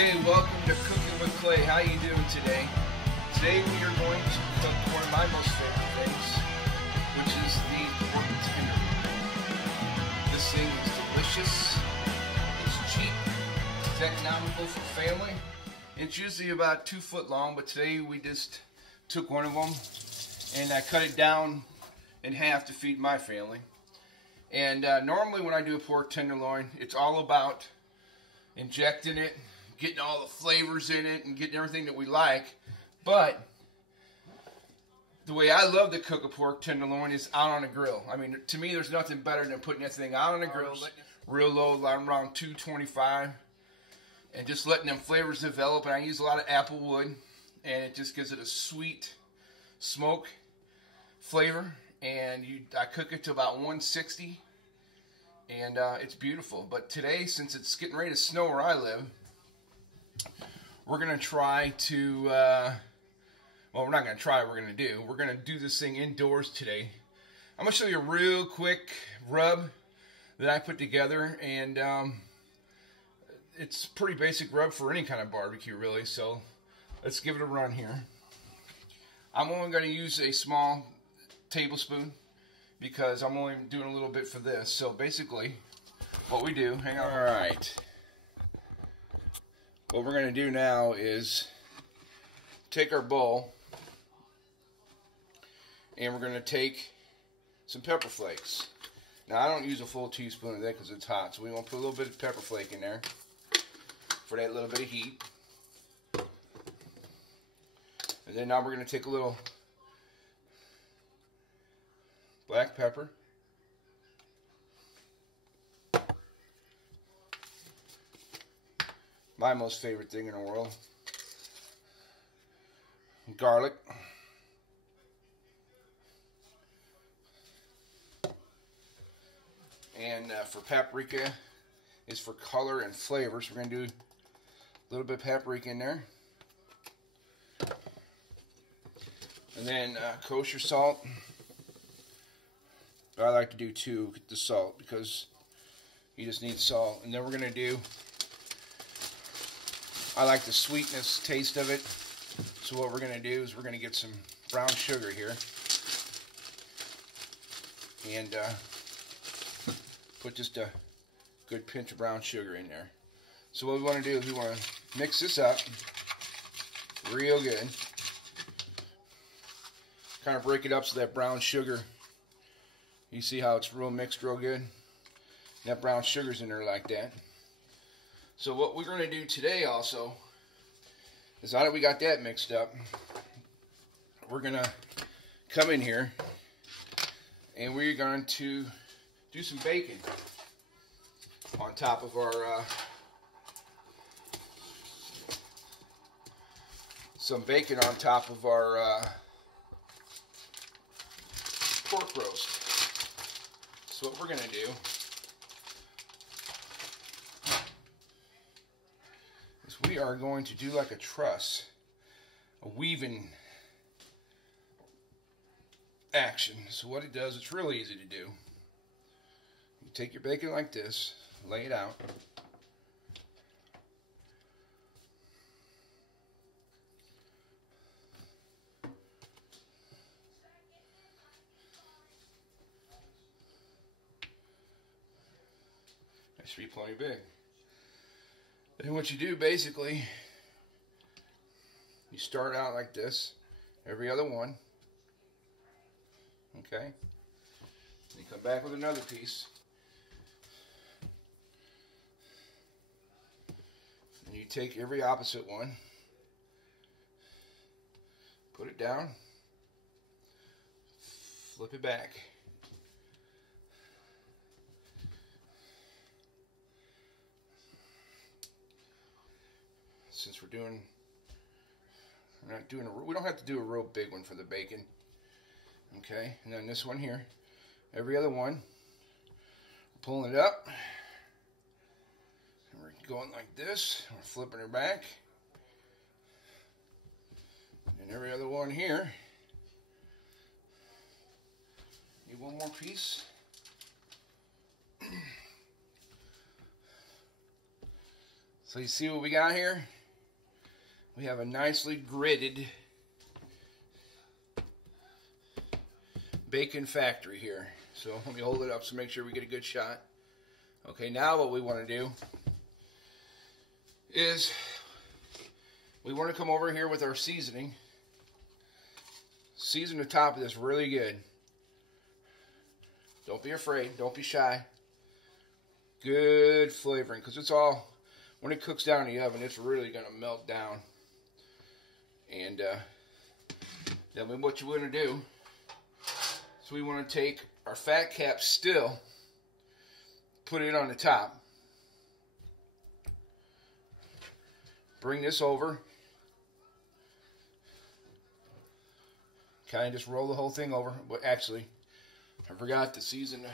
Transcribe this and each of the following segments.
Hey, welcome to Cooking with Clay. How you doing today? Today we are going to cook one of my most favorite things, which is the pork tenderloin. This thing is delicious, it's cheap, it's economical for family. It's usually about 2 foot long, but today we just took one of them and I cut it down in half to feed my family. And normally when I do a pork tenderloin, it's all about injecting it, getting all the flavors in it, and getting everything that we like. But the way I love to cook a pork tenderloin is out on a grill. I mean, to me, there's nothing better than putting that thing out on a grill, real low, around 225, and just letting them flavors develop. And I use a lot of apple wood, and it just gives it a sweet smoke flavor. And I cook it to about 160, and it's beautiful. But today, since it's getting ready to snow where I live, we're going to try to, well, we're not going to try, we're going to do this thing indoors today. I'm going to show you a real quick rub that I put together, and it's pretty basic rub for any kind of barbecue, really. So let's give it a run here. I'm only going to use a small tablespoon because I'm only doing a little bit for this. So basically what we do, hang on. Alright, what we're going to do now is take our bowl and we're going to take some pepper flakes. Now I don't use a full teaspoon of that because it's hot, so we want to put a little bit of pepper flake in there for that little bit of heat. And then now we're going to take a little black pepper, my most favorite thing in the world, garlic, and for paprika is for color and flavor, so we're going to do a little bit of paprika in there, and then kosher salt. I like to do 2 with the salt because you just need salt. And then we're going to do, I like the sweetness taste of it, so what we're going to do is we're going to get some brown sugar here and put just a good pinch of brown sugar in there. So what we want to do is we want to mix this up real good, kind of break it up so that brown sugar, you see how it's real mixed real good? That brown sugar's in there like that. So what we're going to do today also is, now that we got that mixed up, we're going to come in here and we're going to do some bacon on top of our pork roast. So what we're going to do is we are going to do like a truss, a weaving action. So what it does, it's really easy to do. You take your bacon like this, lay it out. That should be plenty big. Then what you do, basically, you start out like this, every other one. Okay? You come back with another piece. And you take every opposite one, put it down, flip it back. Since we don't have to do a real big one for the bacon. Okay, and then this one here, every other one, pulling it up, and we're going like this, we're flipping her back, and every other one here. Need one more piece. So you see what we got here? We have a nicely gridded bacon factory here. So let me hold it up so make sure we get a good shot. Okay, now what we want to do is we want to come over here with our seasoning. Season the top of this really good. Don't be afraid. Don't be shy. Good flavoring, because it's all, when it cooks down in the oven, it's really going to melt down. And then what you want to do, so we want to take our fat cap still, put it on the top. Bring this over. Kind of just roll the whole thing over. But actually, I forgot to season.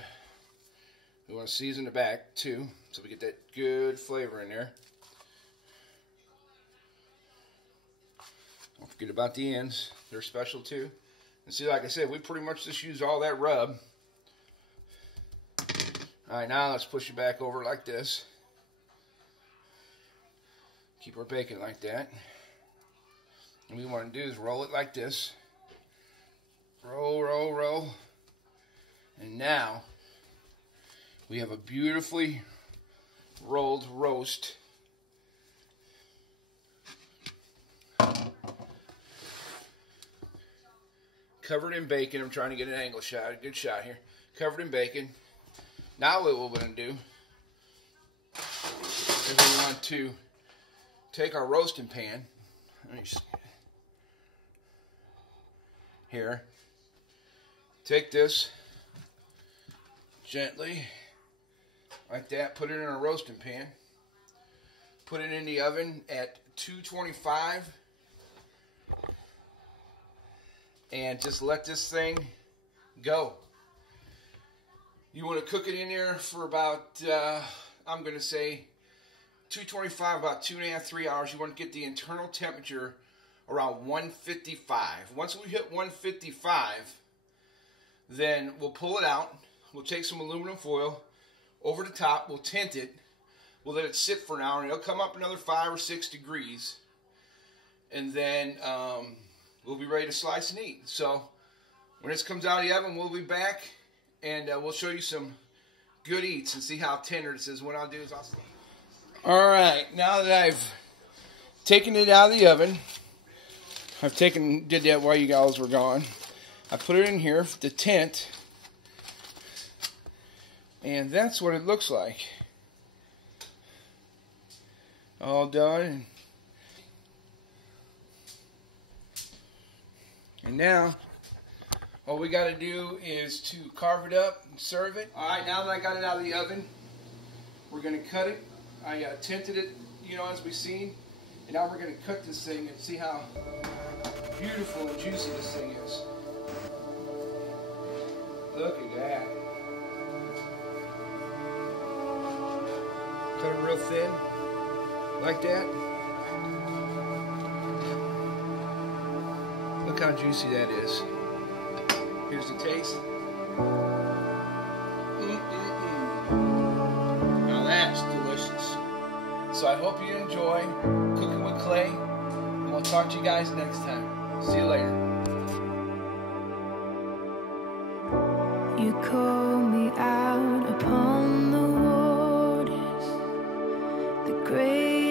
We want to season the back too, so we get that good flavor in there. Don't forget about the ends. They're special too. And see, like I said, we pretty much just use all that rub. Alright, now let's push it back over like this. Keep our bacon like that. And what we want to do is roll it like this. Roll, roll, roll. And now we have a beautifully rolled roast. Covered in bacon. I'm trying to get an angle shot, a good shot here. Covered in bacon. Now what we're going to do is we want to take our roasting pan. Let me just, here. Take this gently, like that. Put it in a roasting pan. Put it in the oven at 225. And just let this thing go. You want to cook it in there for about, I'm going to say, 225, about 2.5, 3 hours. You want to get the internal temperature around 155. Once we hit 155, then we'll pull it out. We'll take some aluminum foil over the top. We'll tint it. We'll let it sit for an hour, and it'll come up another 5 or 6 degrees. And then we'll be ready to slice and eat. So when this comes out of the oven, we'll be back, and we'll show you some good eats and see how tender this is. What I'll do is I'll... All right, now that I've taken it out of the oven, did that while you guys were gone. I put it in here to tint, and that's what it looks like. All done. And now, all we got to do is to carve it up and serve it. All right, now that I got it out of the oven, we're going to cut it. I tinted it, you know, as we've seen. And now we're going to cut this thing and see how beautiful and juicy this thing is. Look at that. Cut it real thin, like that. Look how juicy that is. Here's the taste. Now that's delicious. So I hope you enjoy cooking with clay, and we'll talk to you guys next time. See you later. You call me out upon the waters, the great